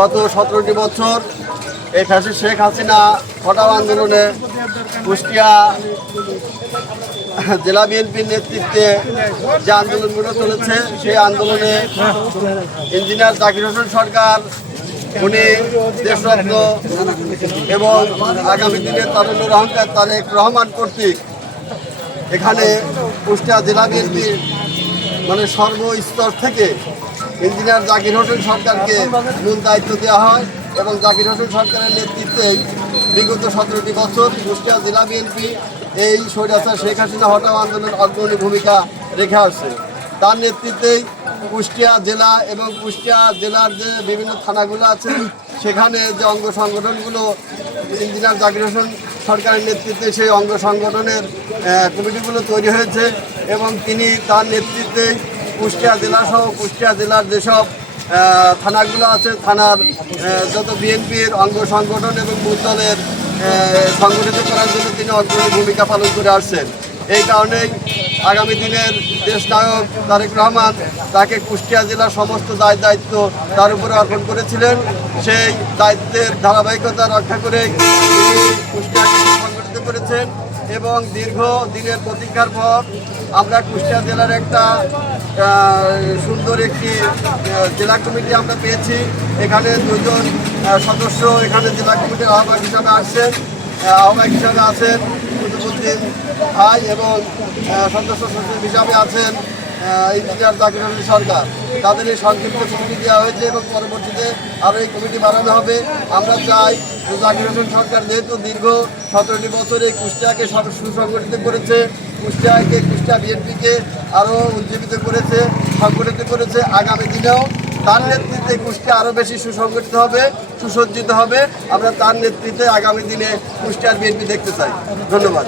গত 17টি বছর এই ফ্যাসিস্ট শেখ হাসিনা হটাও আন্দোলনে কুষ্টিয়া জেলা বিএনপির নেতৃত্বে যে আন্দোলনগুলো চলেছে সেই আন্দোলনে ইঞ্জিনিয়ার জাকির হোসেন সরকার, উনি দেশরত্ন এবং আগামী দিনে তারুণ্যের অহংকার তারেক রহমান কর্তৃক এখানে কুষ্টিয়া জেলা বিএনপির সর্বস্তর থেকে ইঞ্জিনিয়ার জাকির হোসেন সরকারকে মূল দায়িত্ব দেওয়া হয় এবং জাকির হোসেন সরকারের নেতৃত্বেই বিগত 17টি বছর কুষ্টিয়া জেলা বিএনপি এই স্বৈরাচার শেখ হাসিনা হটাও আন্দোলন অগ্রণী ভূমিকা রেখে আসছে। তার নেতৃত্বেই কুষ্টিয়া জেলা এবং কুষ্টিয়া জেলার যে বিভিন্ন থানাগুলো আছে সেখানে যে অঙ্গ সংগঠনগুলো ইঞ্জিনিয়ার জাকির হোসেন সরকারের নেতৃত্বে সেই অঙ্গ সংগঠনের কমিটিগুলো তৈরি হয়েছে এবং তিনি তার নেতৃত্বেই কুষ্টিয়া জেলাসহ কুষ্টিয়া জেলার যেসব থানাগুলো আছে থানার যত বিএনপির অঙ্গ সংগঠন এবং মূল দলের সংগঠিত করার জন্য তিনি অগ্রণী ভূমিকা পালন করে আসছেন। এই কারণেই আগামী দিনের দেশ নায়ক তারেক রহমান তাকে কুষ্টিয়া জেলার সমস্ত দায়িত্ব তার উপরে অর্পণ করেছিলেন। সেই দায়িত্বের ধারাবাহিকতা রক্ষা করে তিনি কুষ্টিয়াকে সংগঠিত করেছেন এবং দীর্ঘ দিনের প্রতীক্ষার পর আমরা কুষ্টিয়া জেলার একটা সুন্দর একটি জেলা কমিটি আমরা পেয়েছি। এখানে 2 জন সদস্য এখানে জেলা কমিটির আহ্বায়ক হিসাবে আসছেন। আহ্বায়ক হিসাবে আছেন কুতুবুদ্দিন ভাই এবং সদস্য সচিব হিসাবে আছেন ইঞ্জিনিয়ার জাকির হোসেন সরকার। তাদের এই সংক্ষিপ্ত কমিটি দেওয়া হয়েছে এবং পরবর্তীতে আরও এই কমিটি বাড়ানো হবে। আমরা চাই জাকির হোসেন সরকার যেহেতু দীর্ঘ 17টি বছর এই কুষ্টিয়াকে সুসংগঠিত করেছে, কুষ্টিয়া বিএনপিকে আরও উজ্জীবিত করেছে, সংগঠিত করেছে, আগামী দিনেও তার নেতৃত্বে কুষ্টিয়া আরও বেশি সুসংগঠিত হবে, সুসজ্জিত হবে। আমরা তার নেতৃত্বে আগামী দিনে কুষ্টিয়ার বিএনপি দেখতে চাই। ধন্যবাদ।